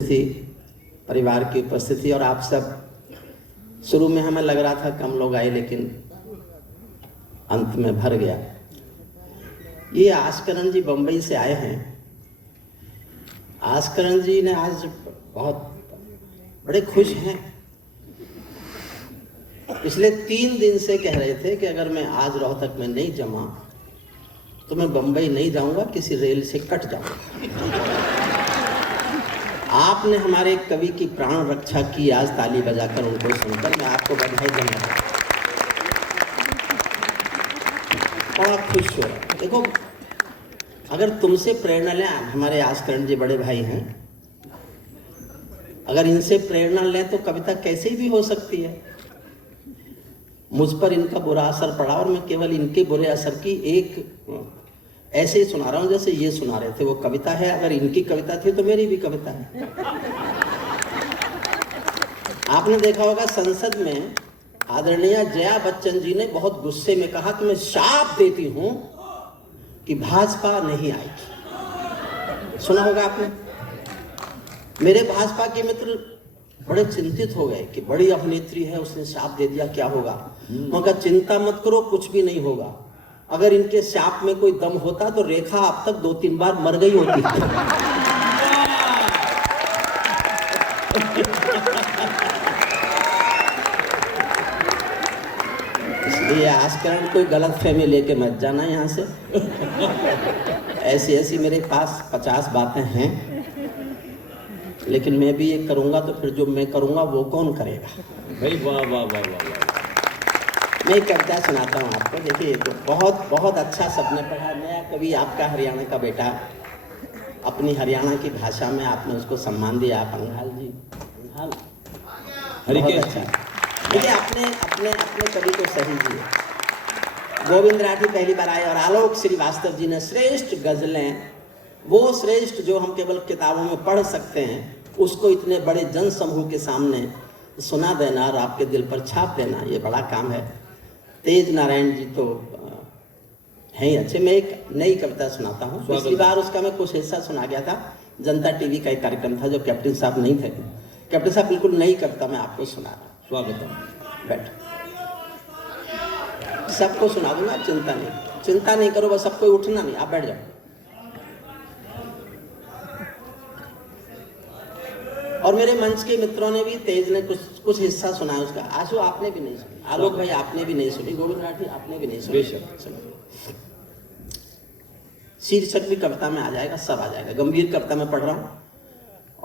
थी, परिवार की उपस्थिति, और आप सब शुरू में हमें लग रहा था कम लोग आए, लेकिन अंत में भर गया। ये आस्करण जी बम्बई से आए हैं। आस्करण जी ने आज बहुत बड़े खुश हैं। पिछले 3 दिन से कह रहे थे कि अगर मैं आज रोहतक में नहीं जमा तो मैं बम्बई नहीं जाऊंगा, किसी रेल से कट जाऊंगा। आपने हमारे कवि की प्राण रक्षा की। आज ताली बजाकर उनको सुनकर मैं आपको बधाई देना चाहता हूं। बड़ा खुश हो रहा। देखो, अगर तुमसे प्रेरणा लें, हमारे आस्करण जी बड़े भाई हैं, अगर इनसे प्रेरणा लें तो कविता कैसे भी हो सकती है। मुझ पर इनका बुरा असर पड़ा और मैं केवल इनके बुरे असर की एक ऐसे ही सुना रहा हूं जैसे ये सुना रहे थे। वो कविता है, अगर इनकी कविता थी तो मेरी भी कविता है। आपने देखा होगा संसद में आदरणीय जया बच्चन जी ने बहुत गुस्से में कहा कि मैं शाप देती हूं कि भाजपा नहीं आएगी। सुना होगा आपने। मेरे भाजपा के मित्र बड़े चिंतित हो गए कि बड़ी अभिनेत्री है, उसने शाप दे दिया, क्या होगा। मगर चिंता मत करो, कुछ भी नहीं होगा। अगर इनके शाप में कोई दम होता तो रेखा अब तक 2-3 बार मर गई होती। इसलिए आस्करण कोई गलत फहमी लेके मत जाना यहाँ से। ऐसी ऐसी मेरे पास 50 बातें हैं, लेकिन मैं भी ये करूंगा तो फिर जो मैं करूंगा वो कौन करेगा। भाई वाह वाह वाह वाह वाह। मैं एक कविता सुनाता हूँ आपको। देखिए, तो बहुत बहुत अच्छा सबने पढ़ा। नया कवि आपका हरियाणा का बेटा, अपनी हरियाणा की भाषा में आपने उसको सम्मान दिया। आप अंघाल जी, अंघाल, बहुत अच्छा। देखिए, अपने अपने अपने कवि को सही दिए। गोविंद राठी पहली बार आए और आलोक श्रीवास्तव जी ने श्रेष्ठ गजलें, वो श्रेष्ठ जो हम केवल किताबों में पढ़ सकते हैं, उसको इतने बड़े जन समूह के सामने सुना देना और आपके दिल पर छाप देना, ये बड़ा काम है। तेज नारायण जी तो हैं ही अच्छे। मैं एक नई कविता सुनाता हूँ। पिछली बार उसका मैं कुछ हिस्सा सुना गया था। जनता टीवी का एक कार्यक्रम था जो कैप्टन साहब नहीं थे। कैप्टन साहब बिल्कुल नई कविता मैं आपको सुना रहा हूँ। स्वागत। बैठ, सबको सुना दूंगा, चिंता नहीं करो। बस सबको उठना नहीं, आप बैठ जाओ। और मेरे मंच के मित्रों ने भी, तेज ने कुछ हिस्सा सुना है उसका। आशु आपने भी नहीं सुनी, आलोक भाई आपने भी नहीं सुनी, गोविंद राठी आपने भी नहीं सुनी। शीर्षक भी कविता में आ जाएगा, सब आ जाएगा। गंभीर कविता में पढ़ रहा हूं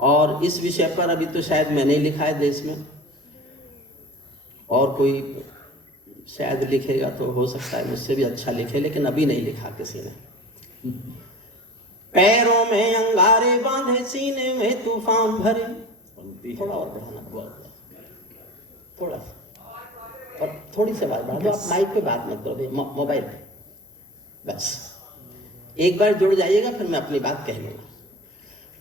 और इस विषय पर अभी तो शायद मैंने लिखा है देश में, और कोई शायद लिखेगा तो हो सकता है मुझसे भी अच्छा लिखे, लेकिन अभी नहीं लिखा किसी ने। पैरों में अंगारे बांधे, सीने में तूफान भरे। थोड़ा और बढ़ाना, थोड़ा सा, और थोड़ी सी बात बढ़ा दो। आप माइक पे बात मत करो, मोबाइल पे बस। एक बार जुड़ जाइएगा, फिर मैं अपनी बात कह लूंगा।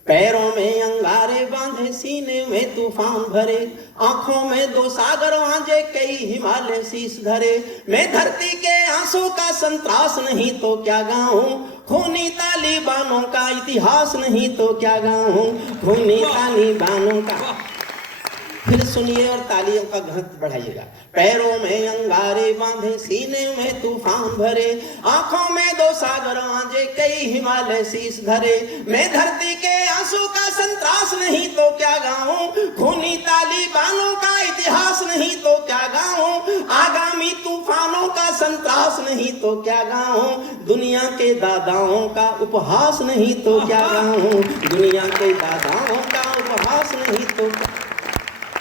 पैरों में अंगारे बांधे, सीने में तूफान भरे, आंखों में 2 सागर आंजे, कई हिमालय शीश धरे। मैं धरती के आंसू का संतरास नहीं तो क्या गाऊं, खूनी तालिबानों का इतिहास नहीं तो क्या गाऊं, खूनी तालिबानों का। फिर सुनिए और तालियों का घंट बढ़ाइएगा। पैरों में अंगारे बांधे, सीने में तूफान भरे, आंखों में 2 सागर आंजे, कई हिमालय शीश धरे। मैं धरती के आंसू का संतरास नहीं तो क्या गाऊं, खूनी तालिबानों का इतिहास नहीं तो क्या गाऊं, आगामी तूफानों का संतरास नहीं तो क्या गाऊं, दुनिया के दादाओं का उपहास नहीं तो क्या गाऊं, दुनिया के दादाओं का उपहास नहीं तो क्या।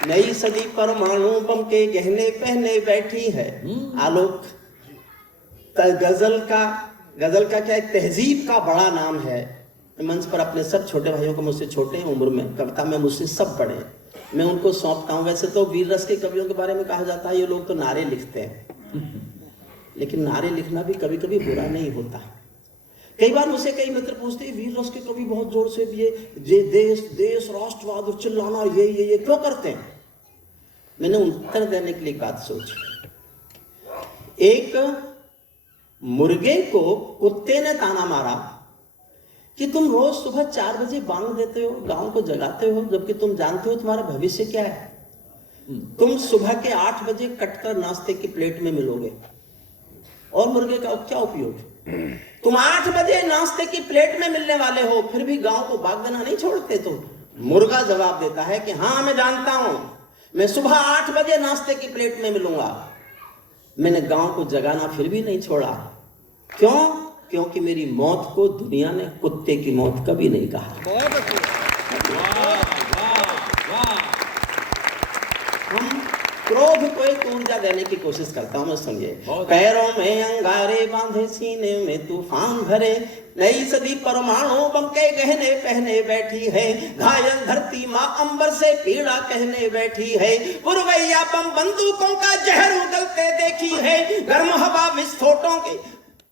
नई सदी परमाणु बम के गहने पहने बैठी है। आलोक गजल का क्या, एक तहजीब का बड़ा नाम है। मंच पर अपने सब छोटे भाइयों को, मुझसे छोटे हैं उम्र में, कविता में मुझसे सब बड़े हैं, मैं उनको सौंपता हूँ। वैसे तो वीर रस के कवियों के बारे में कहा जाता है ये लोग तो नारे लिखते हैं, लेकिन नारे लिखना भी कभी कभी बुरा नहीं होता। कई बार मुझसे कई मित्र पूछते हैं, वीर रस के कवि बहुत जोर से ये देश राष्ट्रवाद और चिल्लाना ये क्यों करते हैं। मैंने उत्तर देने के लिए बात सोची। एक मुर्गे को कुत्ते ने ताना मारा, कि तुम रोज सुबह 4 बजे बांग देते हो, गांव को जगाते हो, जबकि तुम जानते हो तुम्हारा भविष्य क्या है। तुम सुबह के 8 बजे कटकर नाश्ते की प्लेट में मिलोगे और मुर्गे का क्या उपयोग। तुम 8 बजे नाश्ते की प्लेट में मिलने वाले हो, फिर भी गांव को भाग देना नहीं छोड़ते। तुम मुर्गा जवाब देता है कि हाँ मैं जानता हूं, मैं सुबह 8 बजे नाश्ते की प्लेट में मिलूंगा। मैंने गांव को जगाना फिर भी नहीं छोड़ा। क्यों? क्योंकि मेरी मौत को दुनिया ने कुत्ते की मौत कभी नहीं कहा। हम क्रोध को एक ऊर्जा देने की कोशिश करता हूं, मैं समझिए। पैरों में अंगारे बांधे, सीने में तूफान भरे, नई सदी परमाणु बम के गहने पहने बैठी है, घायल धरती माँ अंबर से पीड़ा कहने बैठी है, पुरवैया बम बंदूकों का जहर उगलते देखी है, गर्म हवा विस्फोटों के,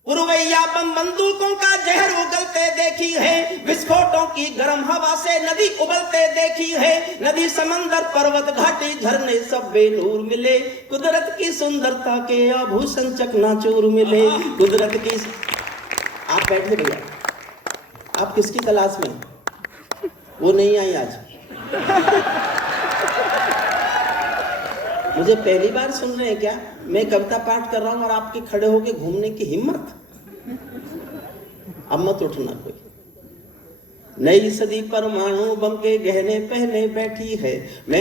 पुरवैया बम बंदूकों का जहर उगलते देखी है, विस्फोटों की गर्म हवा से नदी उबलते देखी है, नदी समंदर पर्वत घाटी झरने सब बेनूर मिले, कुदरत की सुंदरता के आभूषण चकनाचूर मिले, कुदरत की। आप बैठे भैया, आप किसकी तलाश में? वो नहीं आई आज। मुझे पहली बार सुन रहे हैं क्या? मैं कविता पाठ कर रहा हूं और आपके खड़े होके घूमने की हिम्मत। अब मत उठना कोई। नई सदी परमाणु बम के गहने पहने बैठी है, मैं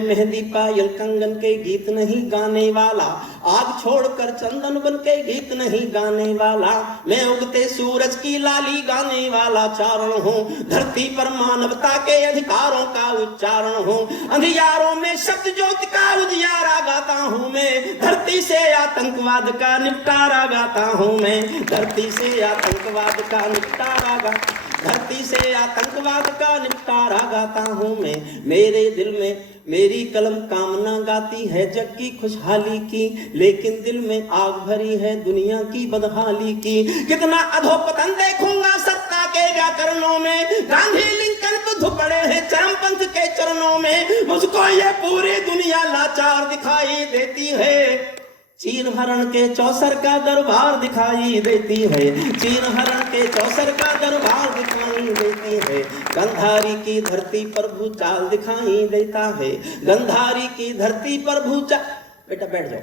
मेहंदी पायल कंगन के गीत नहीं गाने वाला, आग छोड़कर चंदन बन के गीत नहीं गाने वाला, मैं उगते सूरज की लाली गाने वाला चारण हूँ, धरती पर मानवता के अधिकारों का उच्चारण हूँ, अंधियारों में शब्द ज्योति का उजियारा गाता हूँ मैं, धरती से आतंकवाद का निपटारा गाता हूँ मैं, धरती से आतंकवाद का निपटारा गाता, धरती से आतंकवाद का निपटारा गाता हूँ मैं, मेरे दिल में मेरी कलम कामना गाती है जग की खुशहाली की, लेकिन दिल में आग भरी है दुनिया की बदहाली की, कितना अधोपतन देखूंगा सत्ता के व्याकरणों में, गांधी लिंकन बुद्ध पड़े हैं चरमपंथ के चरणों में, मुझको ये पूरी दुनिया लाचार दिखाई देती है, चीर हरण के चौसर का दरबार दिखाई देती है, चीर हरण के चौसर का दरबार दिखाई देती है, गंधारी की धरती पर भूचाल दिखाई देता है, गंधारी की धरती पर भूचाल। बेटा बैठ जाओ,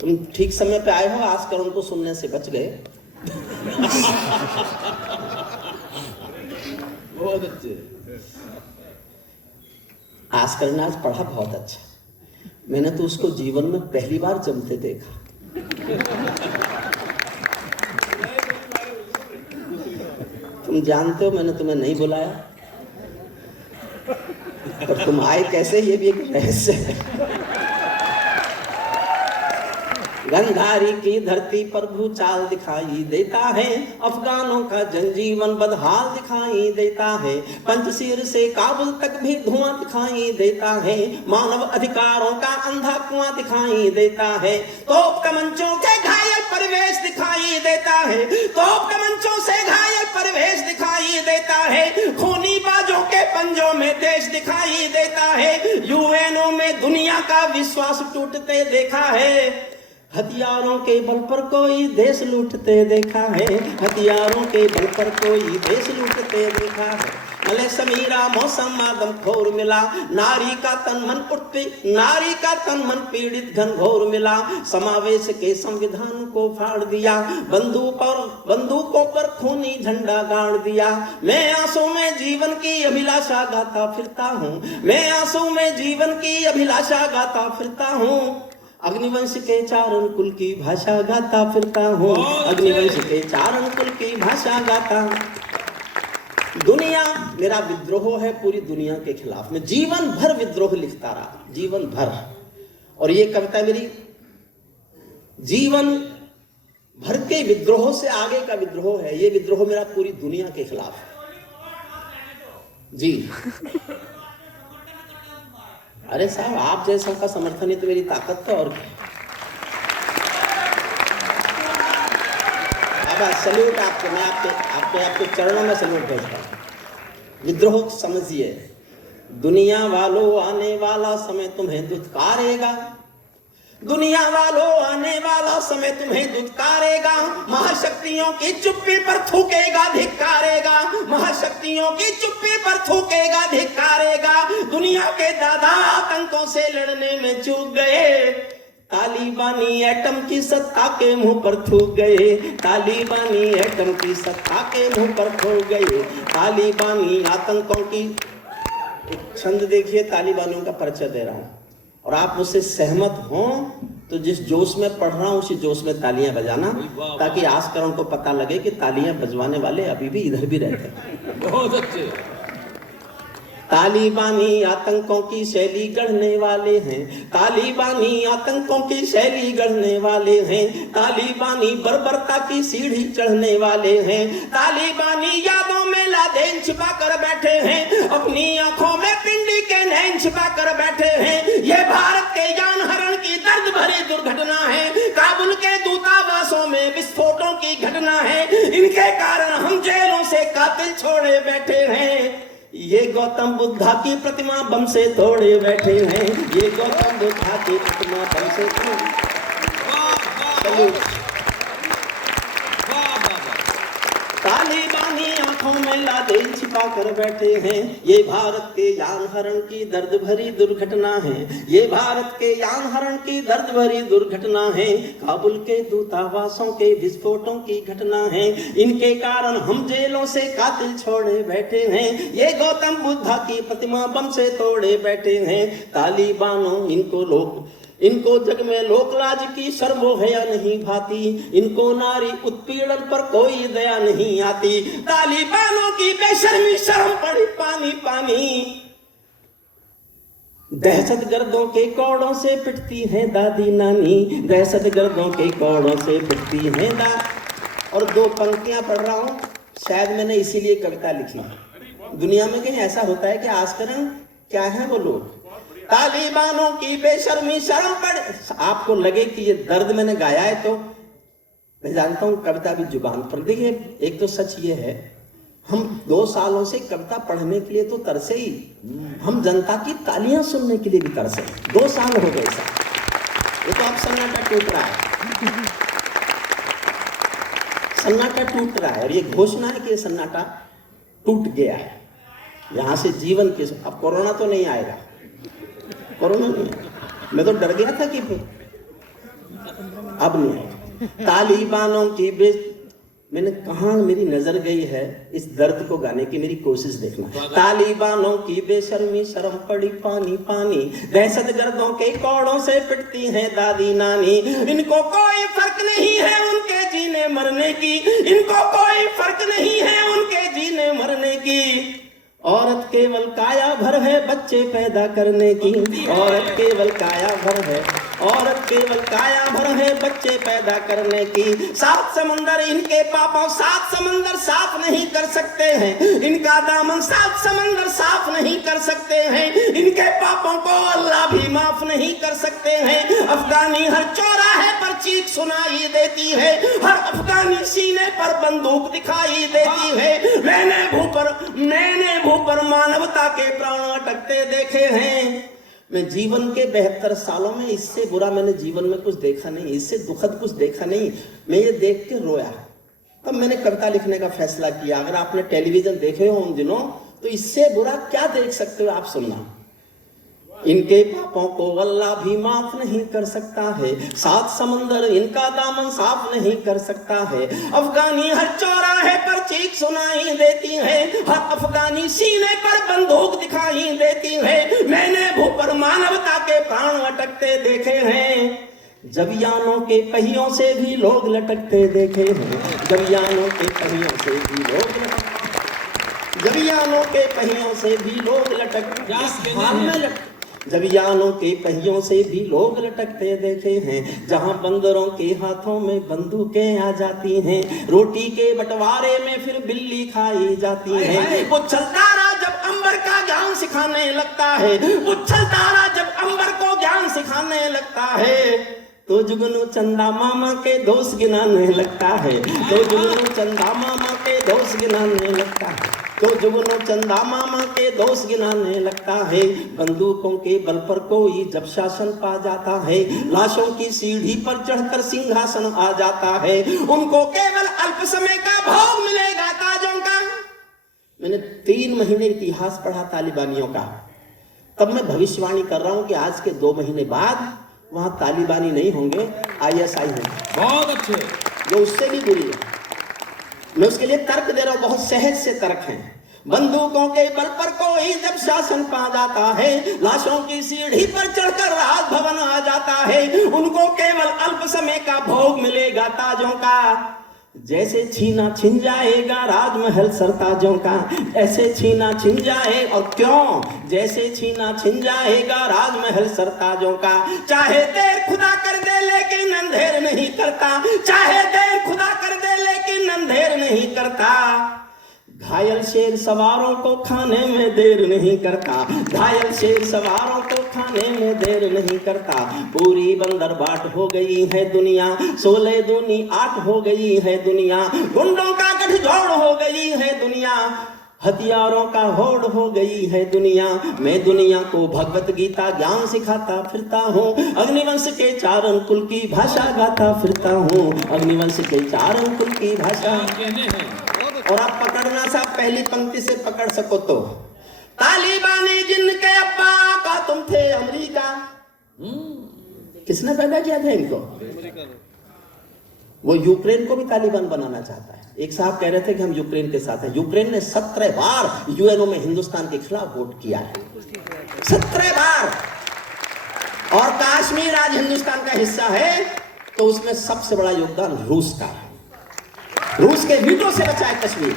तुम ठीक समय पे आए हो, आज कर उनको सुनने से बच गए। बहुत अच्छे। आज करना आज पढ़ा बहुत अच्छा, मैंने तो उसको जीवन में पहली बार जमते देखा। तुम जानते हो मैंने तुम्हें नहीं बुलाया, पर तुम आए कैसे ये भी एक रहस्य है। गंधारी की धरती पर भूचाल दिखाई देता है, अफगानों का जनजीवन बदहाल दिखाई देता है, पंचशीर से काबुल तक भी धुआं दिखाई देता है, मानव अधिकारों का अंधा कुआं दिखाई देता है, तोप कमंचों के घायल परिवेश दिखाई देता है, तोप कमंचों से घायल परिवेश दिखाई देता है, खूनी बाजों के पंजों में देश दिखाई देता है, यूएनओ में दुनिया का विश्वास टूटते देखा है, हथियारों के बल पर कोई देश लूटते देखा है, हथियारों के बल पर कोई देश लूटते देखा है, मले समीरा मौसम आदम खोर मिला, नारी का तन मन नारी का तन मन पीड़ित घनघोर मिला, समावेश के संविधान को फाड़ दिया, बंदूकों पर खूनी झंडा गाड़ दिया, मैं आंसू में जीवन की अभिलाषा गाता फिरता हूँ, मैं आंसू में जीवन की अभिलाषा गाता फिरता हूँ, अग्निवंश के चारण कुल की भाषा गाता फिरता हूँ, अग्निवंश के चारण कुल की भाषा गाता। दुनिया मेरा विद्रोह है पूरी दुनिया के खिलाफ, मैं जीवन भर विद्रोह लिखता रहा, जीवन भर। और ये कविता मेरी जीवन भर के विद्रोह से आगे का विद्रोह है, ये विद्रोह मेरा पूरी दुनिया के खिलाफ है जी। अरे साहब आप जैसा का समर्थन ही तो मेरी ताकत तो और अब सल्यूट आपको, मैं आपके चरणों में सल्यूट भेजता हूँ। विद्रोह समझिए, दुनिया वालों आने वाला समय तुम्हें दुत्कारेगा, दुनिया वालों आने वाला समय तुम्हें दुत्कारेगा, महाशक्तियों की चुप्पी पर थूकेगा धिक्कारेगा, महाशक्तियों की चुप्पी पर थूकेगा धिक्कारेगा। दुनिया के दादा आतंकों से लड़ने में चूक गए, तालिबानी एटम की सत्ता के मुंह पर थूक गए, तालिबानी एटम की सत्ता के मुंह पर थूक गए। तालिबानी आतंकों की, एक छंद देखिए, तालिबानियों का परिचय दे रहा हूं और आप मुझसे सहमत हो तो जिस जोश में पढ़ रहा हूं उसी जोश में तालियां बजाना, ताकि आस्करों को पता लगे कि तालियां बजवाने वाले अभी भी इधर भी रहते हैं। बहुत अच्छे। तालिबानी आतंकों की शैली गढ़ने वाले हैं, तालिबानी आतंकों की शैली गढ़ने वाले हैं, तालिबानी बर्बरता की सीढ़ी चढ़ने वाले हैं, तालिबानी यादों में लादेन छिपा कर बैठे हैं, अपनी आंखों में पिंडी के नैन छिपा कर बैठे हैं। ये भारत के यान हरण की दर्द भरी दुर्घटना है, काबुल के दूतावासों में विस्फोटों की घटना है, इनके कारण हम जेलों से कातिल छोड़े बैठे हैं। ये गौतम बुद्धा की प्रतिमा बम से तोड़े बैठे हैं, ये गौतम बुद्धा की प्रतिमा बम से तालिबानी आंखों में लादेन छिपा कर बैठे हैं। ये भारत के यान हरण की दर्द भरी दुर्घटना है, ये भारत के यान हरण की दर्द भरी दुर्घटना है, काबुल के दूतावासों के विस्फोटों की घटना है, इनके कारण हम जेलों से कातिल छोड़े बैठे हैं। ये गौतम बुद्धा की प्रतिमा बम से तोड़े बैठे हैं। तालिबानों इनको जग में लोकलाज की शर्मो हया नहीं भाती, इनको नारी उत्पीड़न पर कोई दया नहीं आती। तालिबानों की बेशर्मी शर्म पड़ी पानी पानी, दहशतगर्दों के कौड़ों से पिटती है दादी नानी, दहशतगर्दों के कौड़ों से पिटती है और दो पंक्तियां पढ़ रहा हूं, शायद मैंने इसीलिए कविता लिखी। दुनिया में कहीं ऐसा होता है कि आस्करण क्या है वो लोग, तालिबानों की बेशर्मी शर्म पड़े। आपको लगे कि ये दर्द मैंने गाया है तो मैं जानता हूं कविता भी जुबान पर। देखिए, एक तो सच ये है, हम 2 सालों से कविता पढ़ने के लिए तो तरसे ही, हम जनता की तालियां सुनने के लिए भी तरसे। 2 साल हो गए सर, ये तो अब सन्नाटा टूट रहा है, सन्नाटा टूट रहा है और ये घोषणा है कि सन्नाटा टूट गया है। यहां से जीवन के, अब कोरोना तो नहीं आएगा, कोरोना नहीं, मैं तो डर गया था कि अब नहीं आएगा। तालिबानों की मैंने कहा मेरी नजर गई है इस दर्द को गाने की, मेरी कोशिश देखना। तालिबानों की बेशर्मी शर्म पड़ी पानी पानी, दहशतगर्दों के कौड़ों से पिटती हैं दादी नानी, इनको कोई फर्क नहीं है उनके जीने मरने की, इनको कोई फर्क नहीं है उनके जीने मरने की। औरत केवल काया भर है बच्चे पैदा करने की, औरत केवल काया भर है, औरत केवल काया भर है बच्चे पैदा करने की। 7 समंदर इनके पापों, 7 समंदर साफ नहीं कर सकते हैं, इनका दामन 7 समंदर साफ नहीं कर सकते हैं, इनके पापों को अल्लाह भी माफ नहीं कर सकते हैं। अफगानी हर चौराहे पर चीख सुनाई देती है, हर अफगानी सीने पर बंदूक दिखाई देती है। मैंने भू पर मानवता के प्राण अटकते देखे हैं। मैं जीवन के 72 सालों में इससे बुरा मैंने जीवन में कुछ देखा नहीं, इससे दुखद कुछ देखा नहीं। मैं ये देख के रोया, तब मैंने कविता लिखने का फैसला किया। अगर आपने टेलीविजन देखे हो उन दिनों तो इससे बुरा क्या देख सकते हो आप, सुनना। इनके पापों को अल्लाह भी माफ नहीं कर सकता है, 7 समंदर इनका दामन साफ नहीं कर सकता है। अफगानी हर चौराहे पर चीख सुनाई देती है, हर अफगानी सीने पर बंदूक दिखाई देती है। मैंने भू पर मानवता के प्राण अटकते देखे हैं, जब यानों के पहियों से भी लोग लटकते देखे हैं, जब यानों के पहियों से भी लोग जब यानों के पहियों से भी लोग जब यानों के पहियों से भी लोग लटकते देखे हैं, जहां बंदरों के हाथों में बंदूकें आ जाती हैं, रोटी के बंटवारे में फिर बिल्ली खाई जाती है। उछल तारा जब अंबर का ज्ञान सिखाने लगता है, उछल तारा जब अंबर को ज्ञान सिखाने लगता है, तो जुगनू चंदा मामा के दोस्त गिनाने लगता है, तो जुगनू चंदा मामा के दोस्त गिनाने लगता है। तो जुगनू चंदा मामा के दोस्त गिनाने लगता है। बंदूकों के बल पर कोई जब शासन पा जाता है, लाशों की सीढ़ी पर चढ़कर सिंहासन आ जाता है, उनको केवल अल्प समय का भोग मिलेगा ताजों का। मैंने 3 महीने इतिहास पढ़ा तालिबानियों का, तब मैं भविष्यवाणी कर रहा हूं कि आज के 2 महीने बाद वहां तालिबानी नहीं होंगे, ISI होंगे। बहुत अच्छे। जो उससे भी बुरी है। मैं उसके लिए तर्क दे रहा हूं, बहुत सहज से तर्क हैं। बंदूकों के बल पर कोई जब शासन पा जाता है, लाशों की सीढ़ी पर चढ़कर राजभवन आ जाता है, उनको केवल अल्प समय का भोग मिलेगा ताजों का। जैसे छीना छिन जाएगा राजमहल सरताजों का, ऐसे छीना छिन जाए। और क्यों? जैसे छीना छिन जाएगा राजमहल सरताजों का। चाहे देर खुदा कर दे लेकिन अंधेर नहीं करता, चाहे देर खुदा कर दे लेकिन अंधेर नहीं करता। घायल शेर सवारों को खाने में देर नहीं करता, घायल शेर सवारों को खाने में देर नहीं करता। पूरी बंदर बाट हो गई है दुनिया, 16 दूनी 8 हो गई है दुनिया। गुंडों का गठजोड़ हो गई है दुनिया, हथियारों का होड़ हो गई है दुनिया। मैं दुनिया को भगवत गीता ज्ञान सिखाता फिरता हूँ, अग्निवंश के 4 अंकुल की भाषा गाता फिरता हूँ, अग्निवंश के 4 अंकुल की भाषा। और आप पकड़ना साहब, पहली पंक्ति से पकड़ सको तो। तालिबानी जिनके अब्बा का तुम थे अमेरिका। किसने पैदा किया था इनको? वो यूक्रेन को भी तालिबान बनाना चाहता है। एक साहब कह रहे थे कि हम यूक्रेन के साथ हैं। यूक्रेन ने 17 बार यूएनओ में हिंदुस्तान के खिलाफ वोट किया है, 17 बार। और कश्मीर आज हिंदुस्तान का हिस्सा है, तो उसमें सबसे बड़ा योगदान रूस का है। रूस के वीटो से बचा है कश्मीर।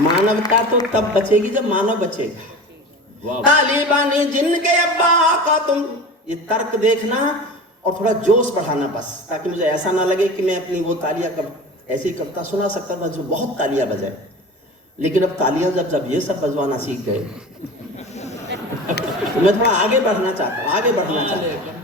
मानवता तो तब बचेगी जब मानव बचेगा। तालिबानी जिनके अब्बा का तुम, ये तर्क देखना और थोड़ा जोश बढ़ाना बस, ताकि मुझे ऐसा ना लगे कि मैं अपनी वो तालियां ऐसी कविता सुना सकता था जो बहुत तालियां बजाए, लेकिन अब तालियां जब ये सब बजवाना सीख गए तो मैं थोड़ा आगे बढ़ना चाहता हूँ, आगे बढ़ना चाहता हूँ।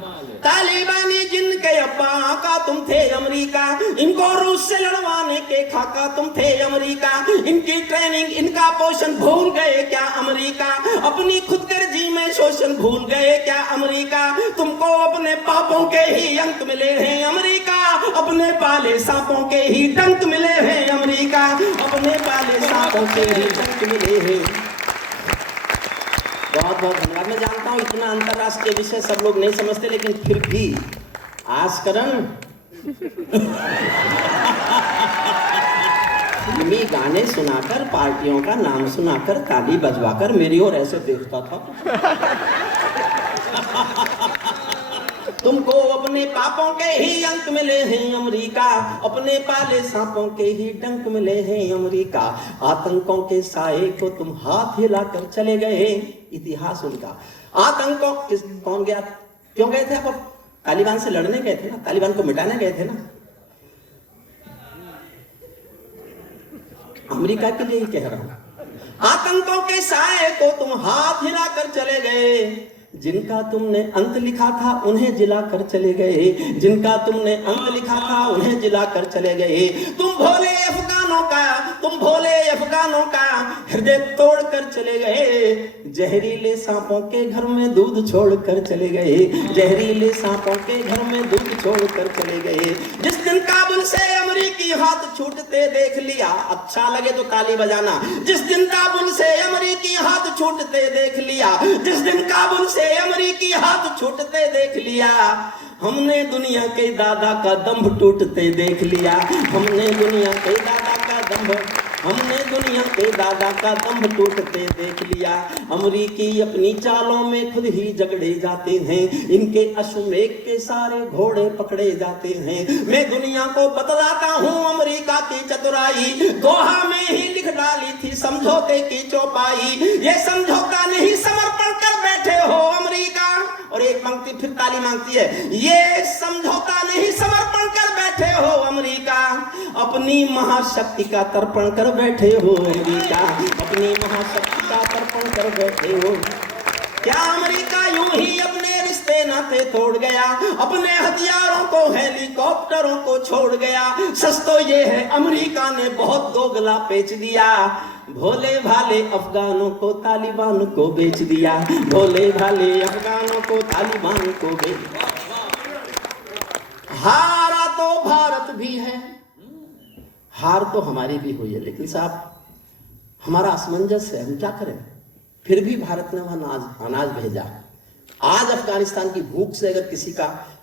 तालिबानी जिनके अब्बा का तुम थे अमेरिका, इनको रूस से लड़वाने के खाका तुम थे अमेरिका। इनकी ट्रेनिंग इनका पोषण भूल गए क्या अमेरिका, अपनी खुदगर्जी में शोषण भूल गए क्या अमेरिका। तुमको अपने पापों के ही अंक मिले हैं अमेरिका, अपने पाले सांपों के ही डंक मिले हैं अमेरिका, अपने पाले सांपों के ही डंक मिले हैं। बहुत बहुत धन्यवाद। मैं जानता हूँ इतना अंतरराष्ट्रीय विषय सब लोग नहीं समझते, लेकिन फिर भी आजकरण फिल्मी गाने सुनाकर, पार्टियों का नाम सुनाकर, ताली बजवाकर मेरी ओर ऐसे देखता था। तुमको अपने पापों के ही अंक मिले हैं अमेरिका, अपने पाले सांपों के ही डंक मिले हैं अमेरिका। आतंकों के साए को तुम हाथ हिलाकर चले गए। इतिहास उनका। आतंकों कौन गया, क्यों गए थे आप? तालिबान से लड़ने गए थे ना, तालिबान को मिटाने गए थे ना। अमेरिका के लिए ही कह रहा हूं। आतंकों के साए को तुम हाथ हिलाकर चले गए, जिनका तुमने अंत लिखा था उन्हें जिलाकर चले गए, जिनका तुमने अंत लिखा था उन्हें जिलाकर चले गए। तुम भोले अफगानों का, तुम भोले अफगानों का हृदय तोड़ कर चले गए। जहरीले सांपों के घर में दूध छोड़ कर चले गए, जहरीले सांपों के घर में दूध छोड़ कर चले गए। जिस दिन काबुल से अमेरिकी हाथ छूटते देख लिया, अच्छा लगे तो ताली बजाना। जिस दिन काबुल से अमेरिकी हाथ छूटते देख लिया, जिस दिन काबुल से अमेरिकी हाथ छूटते देख लिया, हमने दुनिया के दादा का दंभ टूटते देख लिया, हमने दुनिया के दादा का दंभ, हमने दुनिया के दादा का दंभ टूटते देख लिया। अमेरिकी अपनी चालों में खुद ही झगड़े जाते हैं, इनके अश्वमेघ के सारे घोड़े पकड़े जाते हैं। मैं दुनिया को बतलाता हूँ अमेरिका की चतुराई, दोहा में ही लिख डाली थी समझौते की चौपाई। ये समझौता नहीं समर्पण कर बैठे हो अमेरिका। और एक पंक्ति फिर ताली मांगती है, ये समझौता नहीं समर्पण कर बैठे हो अमेरिका, अपनी महाशक्ति का तर्पण कर बैठे हो अमेरिका, अपनी महाशक्ति का तर्पण कर बैठे हो। क्या अमेरिका यूं ही अपने रिश्ते नाते रास्ते तोड़ गया, अपने हथियारों को हेलीकॉप्टरों को छोड़ गया। सच तो ये है अमेरिका ने बहुत दोगला बेच दिया, भोले भाले अफगानों को तालिबान को बेच दिया, भोले भाले अफगानों को तालिबान को बेच दिया। हारा तो भारत भी है, हार तो हमारी भी हुई है, लेकिन साहब हमारा असमंजस है, हम क्या करें। फिर भी भारत ने वहां अनाज भेजा। आज अफगानिस्तान की भूख से अगर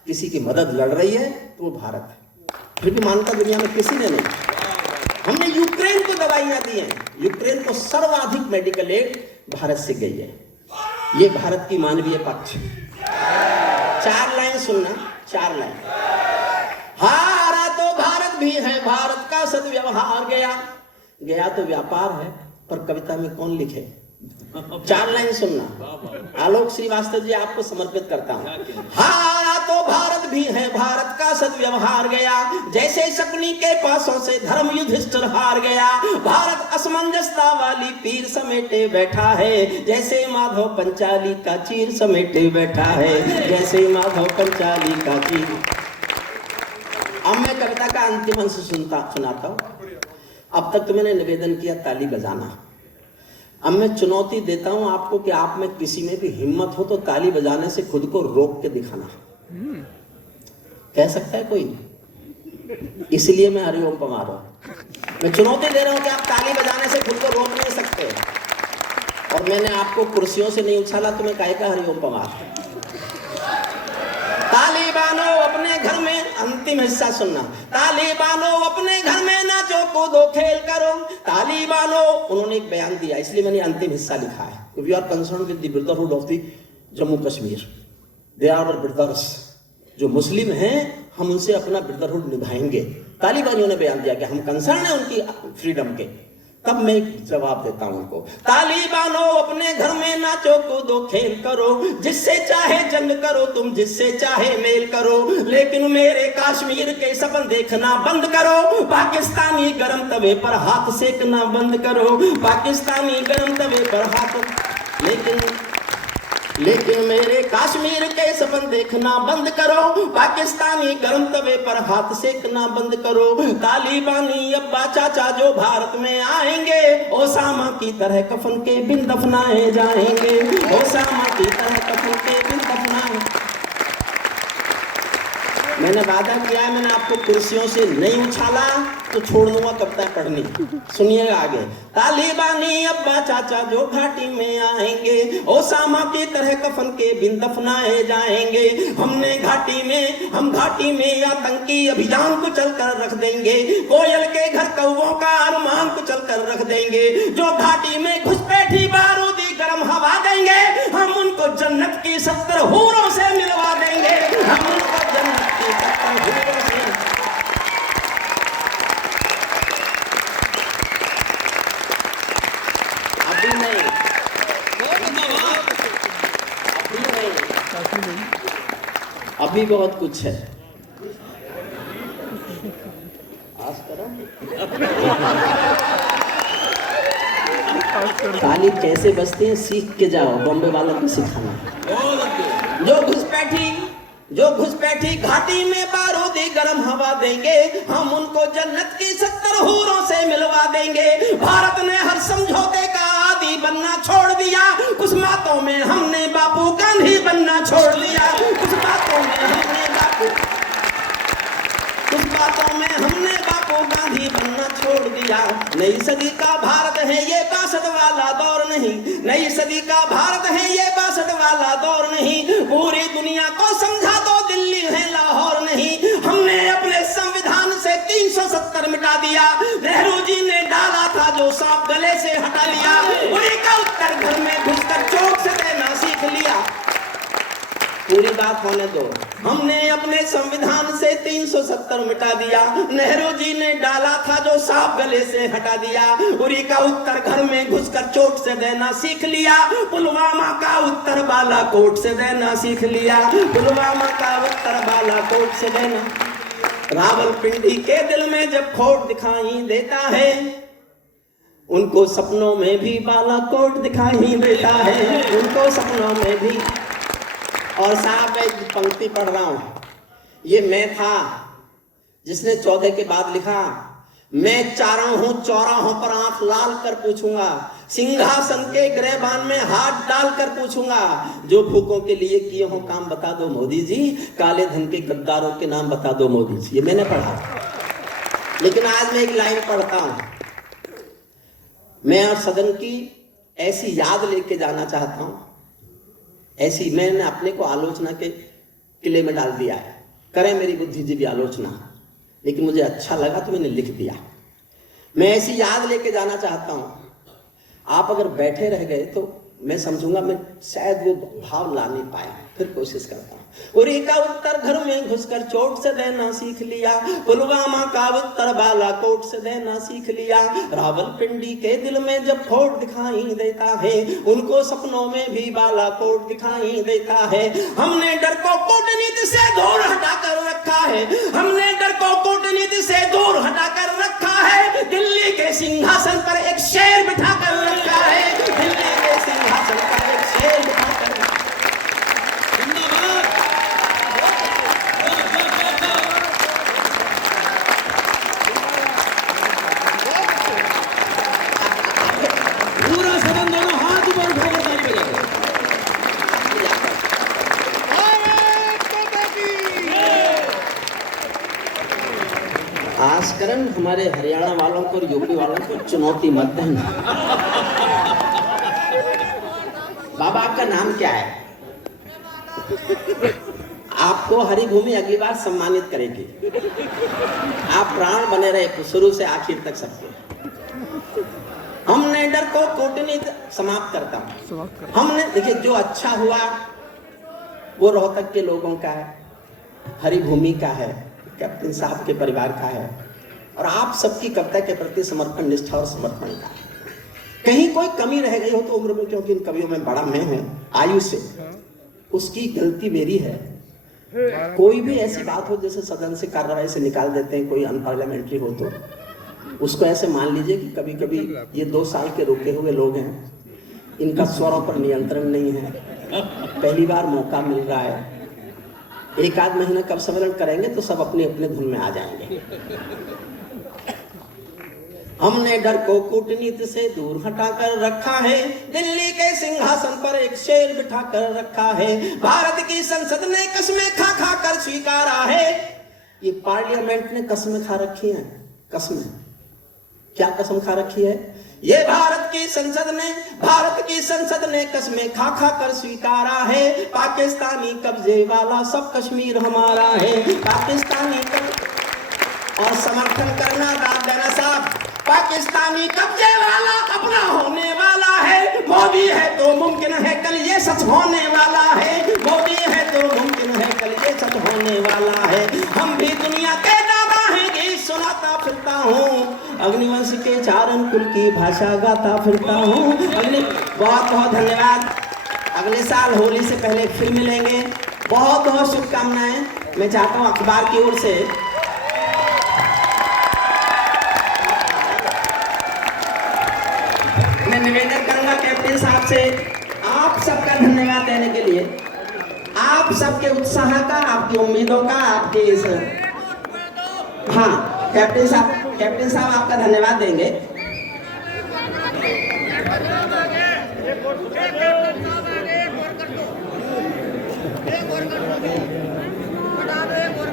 किसी की मदद लड़ रही है तो वो भारत है, फिर भी मानता दुनिया में किसी ने नहीं। हमने यूक्रेन को दवाइयां दी हैं, यूक्रेन को सर्वाधिक मेडिकल एड भारत से गई है। ये भारत की मानवीय पक्ष। 4 लाइन सुनना, 4 लाइन। हारा तो भारत भी है, भारत का सद्व्यवहार गया तो व्यापार है, पर कविता में कौन लिखे। 4 लाइन सुनना, आलोक श्रीवास्तव जी आपको समर्पित करता हूं। हारा तो भारत भी है, भारत का सद्व्यवहार गया, जैसे शकुनी के पासों से धर्म युधिष्ठिर हार गया। भारत असमंजसता वाली पीर समेटे बैठा है, जैसे माधव पंचाली का चीर समेटे बैठा है, जैसे माधव पंचाली का चीर। अब मैं कविता का अंतिम अंश सुनाता हूं। अब तक तो मैंने निवेदन किया ताली बजाना, अब मैं चुनौती देता हूं आपको कि आप में किसी में भी हिम्मत हो तो ताली बजाने से खुद को रोक के दिखाना। कह सकता है कोई? इसलिए मैं हरिओम पमा रहा हूं, मैं चुनौती दे रहा हूं कि आप ताली बजाने से खुद को रोक नहीं सकते। और मैंने आपको कुर्सियों से नहीं उछाला तो मैं काहे का हरिओम पमा। तालिबानो अपने घर में, अंतिम हिस्सा सुनना, तालिबानो अपने घर में नाचो कूदो खेल करो। तालिबानो, उन्होंने एक बयान दिया, इसलिए मैंने अंतिम हिस्सा लिखा है। We are concern with the brotherhood of the Jammu Kashmir, they are our brothers. जो मुस्लिम हैं हम उनसे अपना ब्रदरहुड निभाएंगे। तालिबानियों ने बयान दिया कि हम कंसर्न है उनकी फ्रीडम के। तब मैं जवाब देता हूं उनको, तालिबानो अपने घर में नाचो कूदो खेल करो, जिससे चाहे जंग करो तुम, जिससे चाहे मेल करो, लेकिन मेरे कश्मीर के सपन देखना बंद करो। पाकिस्तानी गरम तवे पर हाथ सेकना बंद करो, पाकिस्तानी गरम तवे पर हाथ। लेकिन मेरे कश्मीर के सपन देखना बंद करो, पाकिस्तानी गरम तवे पर हाथ सेकना बंद करो। तालिबानी अब्बा चाचा जो भारत में आएंगे, ओसामा की तरह कफन के बिन दफनाए जाएंगे, ओसामा की तरह कफन के बिन दफनाए। मैंने वादा किया है, मैंने आपको कुर्सियों से नहीं उछाला तो छोड़ दूंगा कविता पढ़नी। सुनिएगा आगे। तालिबानी अब्बा चाचा जो घाटी में आएंगे, ओसामा की तरह कफन के बिन दफनाए जाएंगे। हम घाटी में आतंकी अभियान को चल कर रख देंगे, कोयल के घर कौवों का अरमान को चल कर रख देंगे। जो घाटी में घुसपैठी बारूदी गर्म हवा देंगे, हम उनको जन्नत की 70 हूरों से मिलवा देंगे, हम उनको जन्नत की 70 हूरों से। अभी बहुत कुछ है। आज करो ताली कैसे बजती है सीख के जाओ, बॉम्बे वालों को सिखाना। जो घुसपैठी घाटी में बारूदी गर्म हवा देंगे, हम उनको जन्नत की 70 हूरों से मिलवा देंगे। भारत ने हर समझौते का आदी बनना छोड़ दिया, कुछ बातों में हमने बापू गांधी बनना छोड़ दिया, कुछ बातों में हमने बापू गांधी बनना छोड़ दिया। नई सदी का भारत है ये 62 वाला दौर नहीं, नई सदी का भारत है ये 62 वाला दौर नहीं। पूरी दुनिया को समझा दो दिल्ली है लाहौर नहीं। हमने अपने संविधान से 370 मिटा दिया, नेहरू जी ने डाला था जो सांप गले से हटा लिया। उन्हीं का उत्तर घर में घुसकर चौक से देना सीख लिया। पूरी बात होने दो। हमने अपने संविधान से 370 मिटा दिया, नेहरू जी ने डाला था जो सांप गले से हटा दिया। उरी का उत्तर घर में घुसकर चोट से देना सीख लिया, पुलवामा का उत्तर बालाकोट से देना सीख लिया, पुलवामा का उत्तर बालाकोट से देना। रावलपिंडी के दिल में जब खोट दिखाई देता है, उनको सपनों में भी बालाकोट दिखाई देता है, उनको सपनों में भी। और साहब मैं एक पंक्ति पढ़ रहा हूं, ये मैं था जिसने 14 के बाद लिखा, मैं चारा हूं चौराहों पर आंख लाल कर पूछूंगा, सिंहासन के गिरबान में हाथ डाल कर पूछूंगा, जो भूखों के लिए किए हो काम बता दो मोदी जी, काले धन के गद्दारों के नाम बता दो मोदी जी। ये मैंने पढ़ा, लेकिन आज मैं एक लाइन पढ़ता हूं। मैं और सदन की ऐसी याद लेके जाना चाहता हूं, ऐसी मैंने अपने को आलोचना के किले में डाल दिया है, करें मेरी बुद्धिजीवी आलोचना, लेकिन मुझे अच्छा लगा तो मैंने लिख दिया। मैं ऐसी याद लेके जाना चाहता हूं, आप अगर बैठे रह गए तो मैं समझूंगा मैं शायद वो भाव ला नहीं पाया, फिर कोशिश करता हूं। उरी का उत्तर घर में घुसकर चोट से देना सीख लिया, पुलवामा का उत्तर बालाकोट से देना सीख लिया, रावलपिंडी के दिल में जब फोड़ दिखाई देता है, उनको सपनों में भी बालाकोट दिखाई देता है। हमने डर को कूटनीति से दूर हटाकर रखा है, हमने डर को कूटनीति से दूर हटाकर रखा है, दिल्ली के सिंहासन पर एक शेर बिठा कर रखा है, दिल्ली के सिंहासन पर एक शेर बिठा कर पूरा सदन दोनों हाथ ऊपर उठाकर ताली बजाते हैं। आस्करन हमारे हरियाणा वालों को और यूपी वालों को चुनौती मत देना। बाबा आपका नाम क्या है? आपको हरिभूमि अगली बार सम्मानित करेगी। आप प्राण बने रहे शुरू से आखिर तक सबके। हमने डर को कूटनीति समाप्त करता हूं। हमने देखिए जो अच्छा हुआ वो रोहतक के लोगों का है, हरिभूमि का है, कैप्टन साहब के परिवार का है, और आप सबकी कविता के प्रति समर्पण, निष्ठा और समर्पण का है। कहीं कोई कमी रह गई हो तो उम्र में, क्योंकि इन कवियों में बड़ा मैं हूं आयु से, उसकी गलती मेरी है। कोई भी ऐसी बात हो जैसे सदन से कार्रवाई से निकाल देते हैं, कोई अनपार्लियामेंट्री हो तो उसको ऐसे मान लीजिए कि कभी कभी ये 2 साल के रुके हुए लोग हैं, इनका स्वरों पर नियंत्रण नहीं है, पहली बार मौका मिल रहा है, 1 आध महीना कब सम्मेलन करेंगे तो सब अपने अपने धुन में आ जाएंगे। हमने डर को कूटनीति से दूर हटाकर रखा है, दिल्ली के सिंहासन पर एक शेर बिठा कर रखा है, भारत की संसद ने कस्में खा खा कर स्वीकारा है। ये पार्लियामेंट ने कस्में खा रखी हैं, कस्में क्या कसम खा रखी है? ये भारत की संसद ने कस्में खा खा कर स्वीकारा है, पाकिस्तानी कब्जे वाला सब कश्मीर हमारा है, पाकिस्तानी और समर्थन करना दाद देना साहब, पाकिस्तानी कब्जे वाला अपना होने वाला है, मोदी है तो मुमकिन है कल ये सच होने वाला है, मोदी है तो मुमकिन है कल ये सच होने वाला है। हम भी दुनिया के दादा हैं, गीत सुनाता फिरता हूँ, अग्निवंश के चारण कुल की भाषा गाता फिरता हूँ। बहुत बहुत धन्यवाद। अगले साल होली से पहले फिर मिलेंगे। बहुत बहुत शुभकामनाएं। मैं चाहता हूँ अखबार की ओर से मैं निवेदन करूंगा कैप्टन साहब से, आप सबका धन्यवाद देने के लिए, आप सबके उत्साह का, आपकी उम्मीदों का, आपके इस हाँ कैप्टन साहब आपका धन्यवाद देंगे।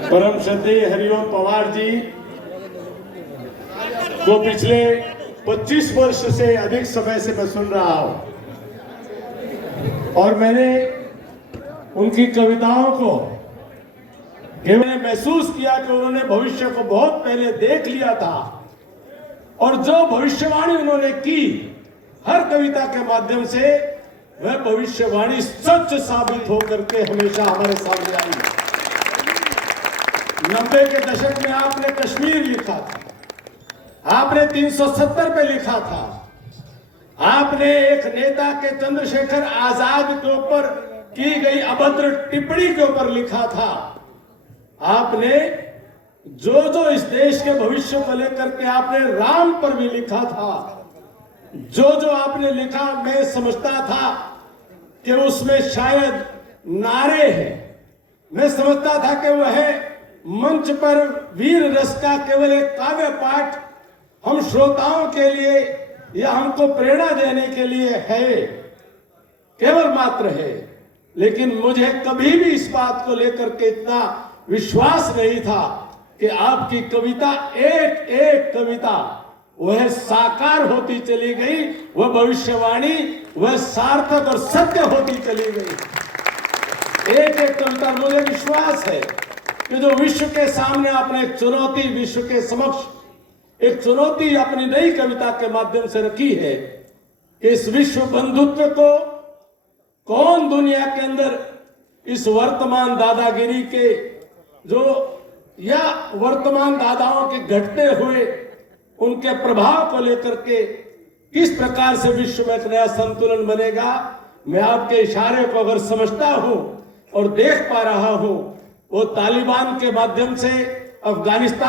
परम श्रद्धेय हरिओम पवार जी को पिछले 25 वर्ष से अधिक समय से मैं सुन रहा हूं, और मैंने उनकी कविताओं को मैंने महसूस किया कि उन्होंने भविष्य को बहुत पहले देख लिया था, और जो भविष्यवाणी उन्होंने की हर कविता के माध्यम से वह भविष्यवाणी सच साबित होकर के हमेशा हमारे सामने आई। 90 के दशक में आपने कश्मीर लिखा था, आपने 370 पे लिखा था, आपने एक नेता के चंद्रशेखर आजाद के ऊपर की गई अभद्र टिप्पणी के ऊपर लिखा था, आपने जो इस देश के भविष्य को लेकर के आपने राम पर भी लिखा था, जो आपने लिखा मैं समझता था कि उसमें शायद नारे हैं। मैं समझता था कि वह मंच पर वीर रस का केवल एक काव्य पाठ हम श्रोताओं के लिए या हमको प्रेरणा देने के लिए है, केवल मात्र है। लेकिन मुझे कभी भी इस बात को लेकर के इतना विश्वास नहीं था कि आपकी कविता एक एक कविता वह साकार होती चली गई, वह भविष्यवाणी वह सार्थक और सत्य होती चली गई। एक एक कविता, मुझे विश्वास है कि जो विश्व के सामने आपने एक चुनौती, विश्व के समक्ष एक चुनौती अपनी नई कविता के माध्यम से रखी है कि इस विश्व बंधुत्व को कौन दुनिया के अंदर इस वर्तमान दादागिरी के जो या वर्तमान दादाओं के घटते हुए उनके प्रभाव को लेकर के किस प्रकार से विश्व में एक नया संतुलन बनेगा। मैं आपके इशारे को अगर समझता हूं और देख पा रहा हूं, वो तालिबान के माध्यम से अफगानिस्तान